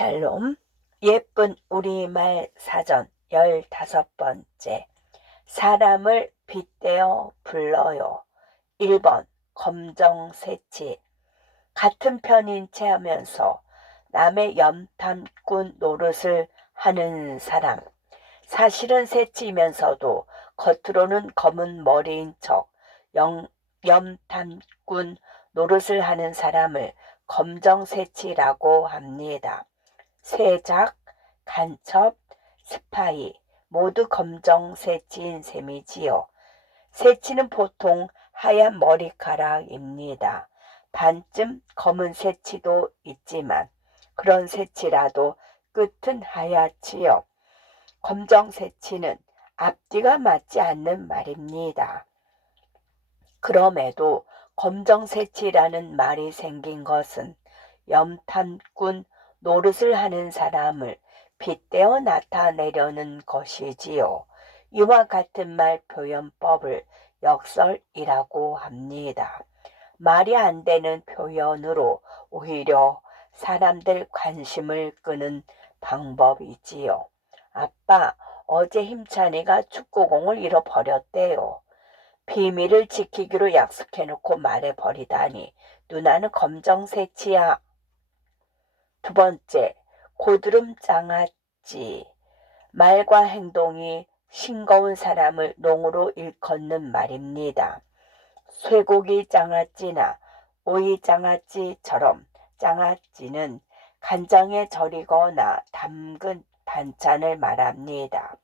샬롬. 예쁜 우리말 사전 15번째. 사람을 빗대어 불러요. 1번 검정새치. 같은 편인 채 하면서 남의 염탐꾼 노릇을 하는 사람. 사실은 새치면서도 겉으로는 검은 머리인 척 염탐꾼 노릇을 하는 사람을 검정새치라고 합니다. 세작, 간첩, 스파이 모두 검정새치인 셈이지요. 새치는 보통 하얀 머리카락입니다. 반쯤 검은 새치도 있지만 그런 새치라도 끝은 하얗지요. 검정새치는 앞뒤가 맞지 않는 말입니다. 그럼에도 검정새치라는 말이 생긴 것은 염탐꾼 노릇을 하는 사람을 빗대어 나타내려는 것이지요. 이와 같은 말 표현법을 역설이라고 합니다. 말이 안 되는 표현으로 오히려 사람들 관심을 끄는 방법이지요. 아빠, 어제 힘찬이가 축구공을 잃어버렸대요. 비밀을 지키기로 약속해놓고 말해버리다니 누나는 검정새치야. 2번째, 고드름 장아찌. 말과 행동이 싱거운 사람을 농으로 일컫는 말입니다. 쇠고기 장아찌나 오이 장아찌처럼 장아찌는 간장에 절이거나 담근 반찬을 말합니다.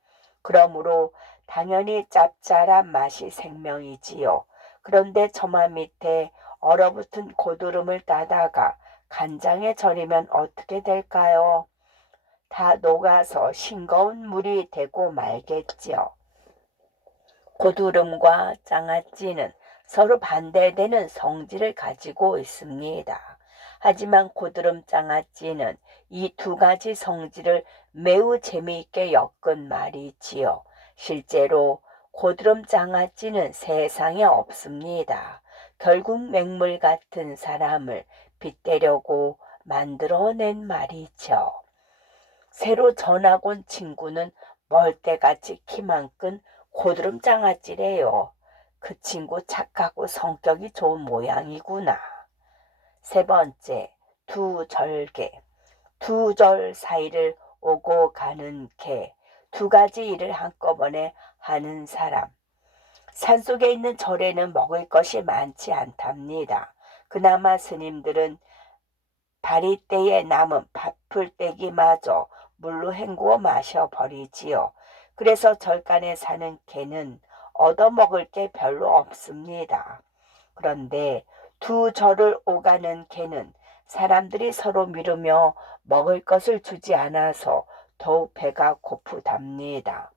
그러므로 당연히 짭짤한 맛이 생명이지요. 그런데 처마 밑에 얼어붙은 고드름을 따다가 간장에 절이면 어떻게 될까요? 다 녹아서 싱거운 물이 되고 말겠지요. 고드름과 장아찌는 서로 반대되는 성질을 가지고 있습니다. 하지만 고드름 장아찌는 이 두 가지 성질을 매우 재미있게 엮은 말이지요. 실제로 고드름 장아찌는 세상에 없습니다. 결국 맹물 같은 사람을 빗대려고 만들어낸 말이죠. 새로 전학 온 친구는 멀대같이 키만 큰 고드름 장아찌래요. 그 친구 착하고 성격이 좋은 모양이구나. 3번째, 두절개. 두 절 사이를 오고 가는 개. 두 가지 일을 한꺼번에 하는 사람. 산속에 있는 절에는 먹을 것이 많지 않답니다. 그나마 스님들은 바리떼에 남은 밥풀떼기마저 물로 헹구어 마셔버리지요. 그래서 절간에 사는 개는 얻어먹을 게 별로 없습니다. 그런데 두 절을 오가는 개는 사람들이 서로 미루며 먹을 것을 주지 않아서 더욱 배가 고프답니다.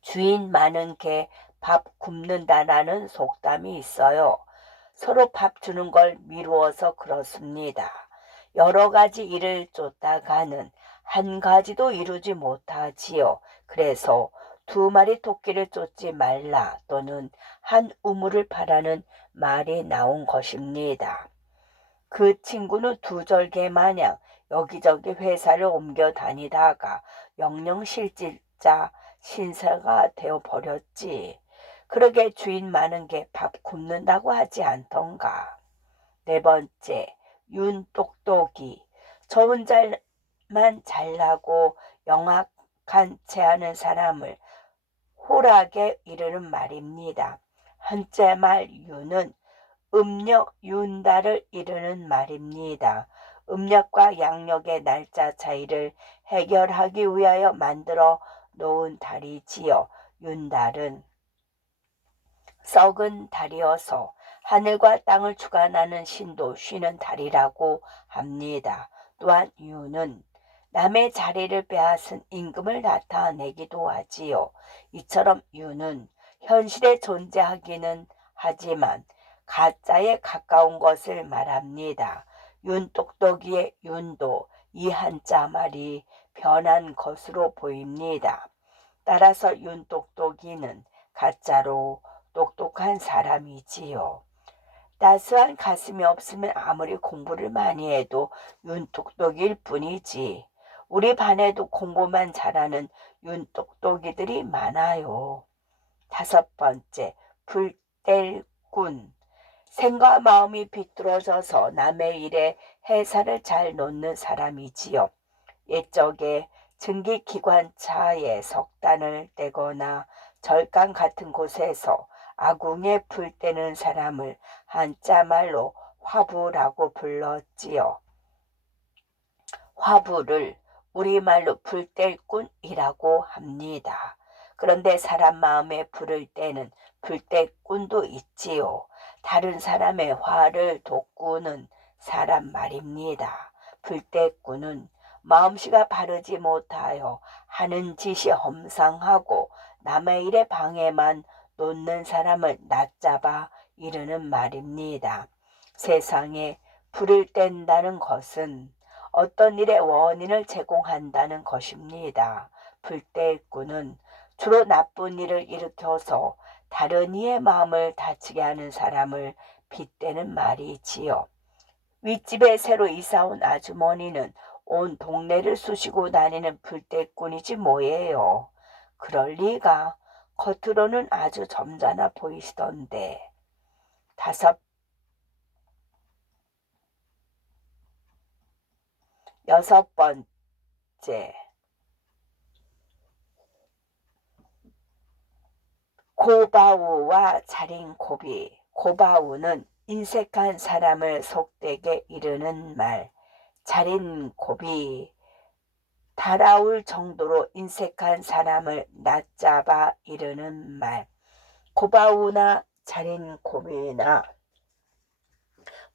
주인 많은 개 밥 굶는다라는 속담이 있어요. 서로 밥 주는 걸 미루어서 그렇습니다. 여러 가지 일을 쫓다가는 한 가지도 이루지 못하지요. 그래서 2마리 토끼를 쫓지 말라 또는 한 우물을 파라는 말이 나온 것입니다. 그 친구는 두절개 마냥 여기저기 회사를 옮겨 다니다가 영영 실질자 신사가 되어버렸지. 그러게 주인 많은 게 밥 굶는다고 하지 않던가. 4번째, 윤똑똑이. 저 혼자만 잘나고 영악한 채 하는 사람을 호락에 이르는 말입니다. 한자 말 윤은 음력 윤달을 이르는 말입니다. 음력과 양력의 날짜 차이를 해결하기 위하여 만들어 놓은 달이지요. 윤달은 썩은 달이어서 하늘과 땅을 주관하는 신도 쉬는 달이라고 합니다. 또한 유는 남의 자리를 빼앗은 임금을 나타내기도 하지요. 이처럼 유는 현실에 존재하기는 하지만 가짜에 가까운 것을 말합니다. 윤똑똑이의 윤도 이 한자 말이 변한 것으로 보입니다. 따라서 윤똑똑이는 가짜로 똑똑한 사람이지요. 따스한 가슴이 없으면 아무리 공부를 많이 해도 윤똑똑일 뿐이지. 우리 반에도 공부만 잘하는 윤똑똑이들이 많아요. 5번째, 불뗄꾼. 생과 마음이 비뚤어져서 남의 일에 해사를 잘 놓는 사람이지요. 옛적에 증기기관차에 석단을 떼거나 절간 같은 곳에서 아궁에 불 떼는 사람을 한자말로 화부라고 불렀지요. 화부를 우리말로 불뗄꾼이라고 합니다. 그런데 사람 마음에 불을 떼는 불뗄꾼도 있지요. 다른 사람의 화를 돋구는 사람 말입니다. 불뗄꾼은 마음씨가 바르지 못하여 하는 짓이 험상하고 남의 일에 방해만 놓는 사람을 낮잡아 이르는 말입니다. 세상에 불을 뗀다는 것은 어떤 일의 원인을 제공한다는 것입니다. 불때꾼은 주로 나쁜 일을 일으켜서 다른 이의 마음을 다치게 하는 사람을 빗대는 말이지요. 윗집에 새로 이사온 아주머니는 온 동네를 쑤시고 다니는 불때꾼이지 뭐예요. 그럴 리가. 겉으로는 아주 점잖아 보이시던데. 6번째, 고바우와 자린고비. 고바우는 인색한 사람을 속되게 이르는 말, 자린고비, 달아올 정도로 인색한 사람을 낮잡아 이르는 말. 고바우나 자린고비나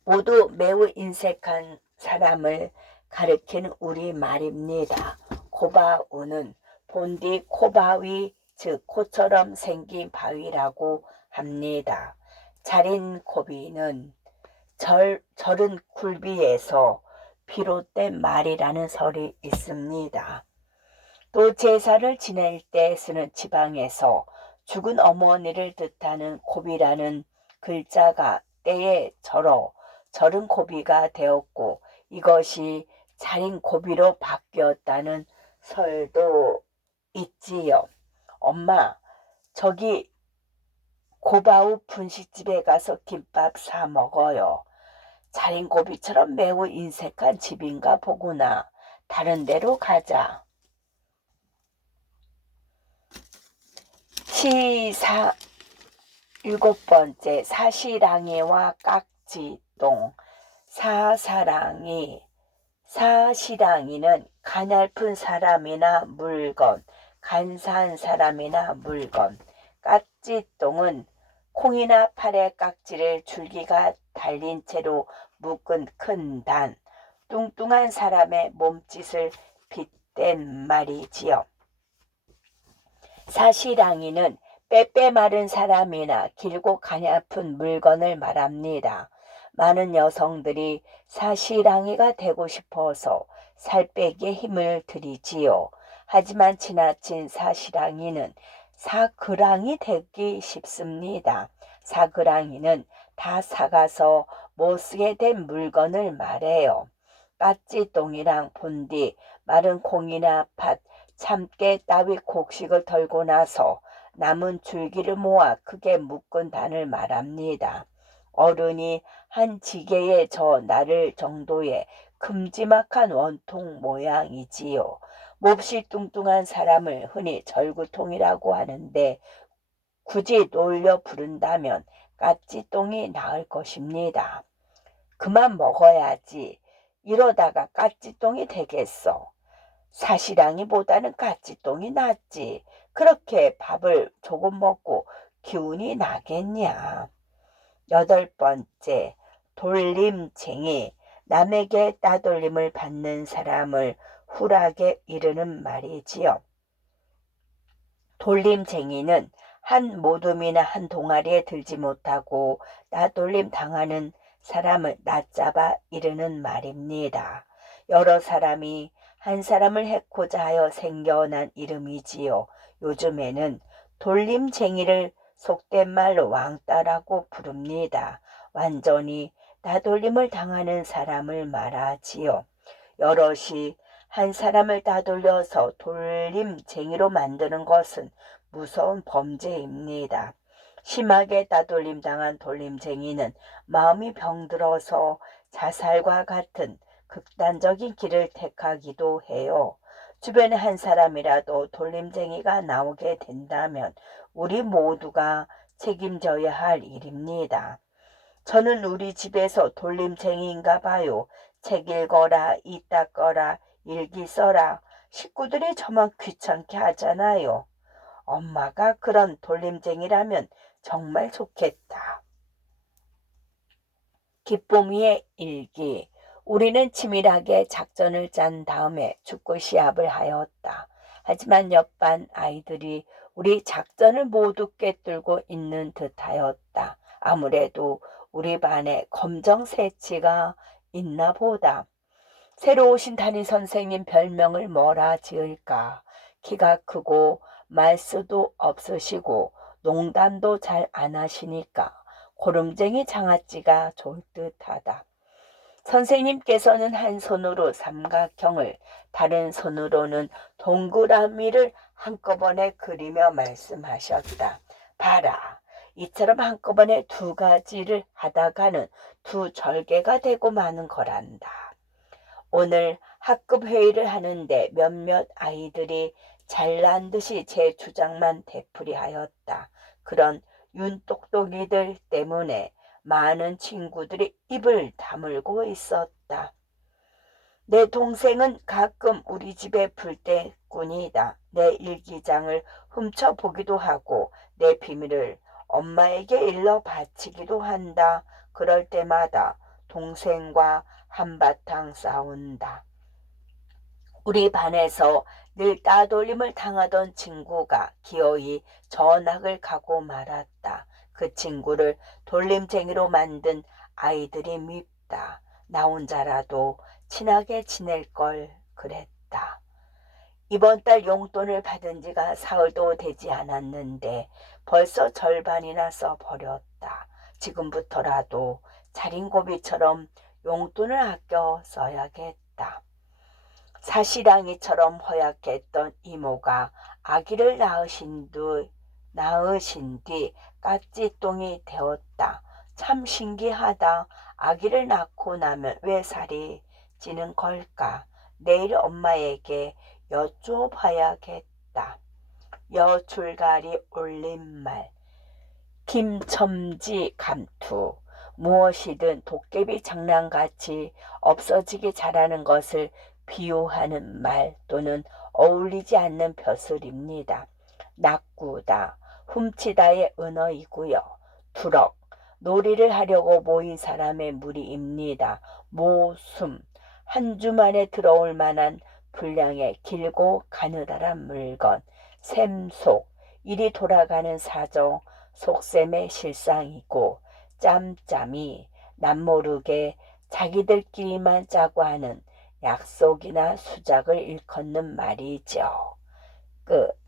모두 매우 인색한 사람을 가리키는 우리말입니다. 고바우는 본디 코바위, 즉 코처럼 생긴 바위라고 합니다. 자린고비는 절은 굴비에서 비롯된 말이라는 설이 있습니다. 또 제사를 지낼 때 쓰는 지방에서 죽은 어머니를 뜻하는 고비라는 글자가 때에 절은 고비가 되었고 이것이 자린 고비로 바뀌었다는 설도 있지요. 엄마, 저기 고바우 분식집에 가서 김밥 사 먹어요. 자린 고비처럼 매우 인색한 집인가 보구나. 다른 데로 가자. 7번째, 사시랑이와 깍지똥. 사시랑이는 가냘픈 사람이나 물건, 간사한 사람이나 물건. 깍지똥은 콩이나 팔의 깍지를 줄기가 달린 채로 묶은 큰 단, 뚱뚱한 사람의 몸짓을 빗댄 말이지요. 사시랑이는 빼빼 마른 사람이나 길고 가냘픈 물건을 말합니다. 많은 여성들이 사시랑이가 되고 싶어서 살 빼기에 힘을 들이지요. 하지만 지나친 사시랑이는 사그랑이 되기 쉽습니다. 사그랑이는 다 사가서 못쓰게 된 물건을 말해요. 깍지똥이랑 본디 마른 콩이나 팥, 참깨 따위 곡식을 덜고 나서 남은 줄기를 모아 크게 묶은 단을 말합니다. 어른이 한 지게에 저 나를 정도의 큼지막한 원통 모양이지요. 몹시 뚱뚱한 사람을 흔히 절구통이라고 하는데 굳이 놀려 부른다면 까찌똥이 나을 것입니다. 그만 먹어야지. 이러다가 까찌똥이 되겠어. 사시랑이보다는 까찌똥이 낫지. 그렇게 밥을 조금 먹고 기운이 나겠냐. 8번째, 돌림쟁이. 남에게 따돌림을 받는 사람을 훌하게 이르는 말이지요. 돌림쟁이는 한 모둠이나 한 동아리에 들지 못하고 따돌림 당하는 사람을 낮잡아 이르는 말입니다. 여러 사람이 한 사람을 해코자 하여 생겨난 이름이지요. 요즘에는 돌림쟁이를 속된 말로 왕따라고 부릅니다. 완전히 따돌림을 당하는 사람을 말하지요. 여럿이 한 사람을 따돌려서 돌림쟁이로 만드는 것은 무서운 범죄입니다. 심하게 따돌림 당한 돌림쟁이는 마음이 병들어서 자살과 같은 극단적인 길을 택하기도 해요. 주변에 한 사람이라도 돌림쟁이가 나오게 된다면 우리 모두가 책임져야 할 일입니다. 저는 우리 집에서 돌림쟁이인가 봐요. 책 읽어라, 이 닦아라, 일기 써라. 식구들이 저만 귀찮게 하잖아요. 엄마가 그런 돌림쟁이라면 정말 좋겠다. 기쁨이의 일기. 우리는 치밀하게 작전을 짠 다음에 축구 시합을 하였다. 하지만 옆반 아이들이 우리 작전을 모두 꿰뚫고 있는 듯하였다. 아무래도 우리 반에 검정새치가 있나 보다. 새로 오신 담임 선생님 별명을 뭐라 지을까? 키가 크고 말수도 없으시고 농담도 잘 안 하시니까 고름쟁이 장아찌가 좋을 듯하다. 선생님께서는 한 손으로 삼각형을 다른 손으로는 동그라미를 한꺼번에 그리며 말씀하셨다. 봐라. 이처럼 한꺼번에 두 가지를 하다가는 두 절개가 되고 마는 거란다. 오늘 학급 회의를 하는데 몇몇 아이들이 잘난 듯이 제 주장만 되풀이하였다. 그런 윤똑똑이들 때문에 많은 친구들이 입을 다물고 있었다. 내 동생은 가끔 우리 집에 불때꾼이다. 내 일기장을 훔쳐보기도 하고 내 비밀을 엄마에게 일러 바치기도 한다. 그럴 때마다 동생과 한바탕 싸운다. 우리 반에서 늘 따돌림을 당하던 친구가 기어이 전학을 가고 말았다. 그 친구를 돌림쟁이로 만든 아이들이 밉다. 나 혼자라도 친하게 지낼 걸 그랬다. 이번 달 용돈을 받은 지가 사흘도 되지 않았는데 벌써 절반이나 써버렸다. 지금부터라도 자린고비처럼 용돈을 아껴 써야겠다. 사시랑이처럼 허약했던 이모가 아기를 낳으신 뒤 까찌똥이 되었다. 참 신기하다. 아기를 낳고 나면 왜 살이 찌는 걸까? 내일 엄마에게 여쭤봐야겠다. 여줄가리 올림말. 김첨지 감투. 무엇이든 도깨비 장난같이 없어지게 잘하는 것을 비유하는 말 또는 어울리지 않는 벼슬입니다. 낙구다, 훔치다의 은어이고요. 두럭, 놀이를 하려고 모인 사람의 무리입니다. 모숨, 한 주 만에 들어올 만한 분량의 길고 가느다란 물건. 샘속, 일이 돌아가는 사정, 속셈의 실상이고. 짬짬이, 남모르게 자기들끼리만 짜고 하는 약속이나 수작을 일컫는 말이죠. 끝.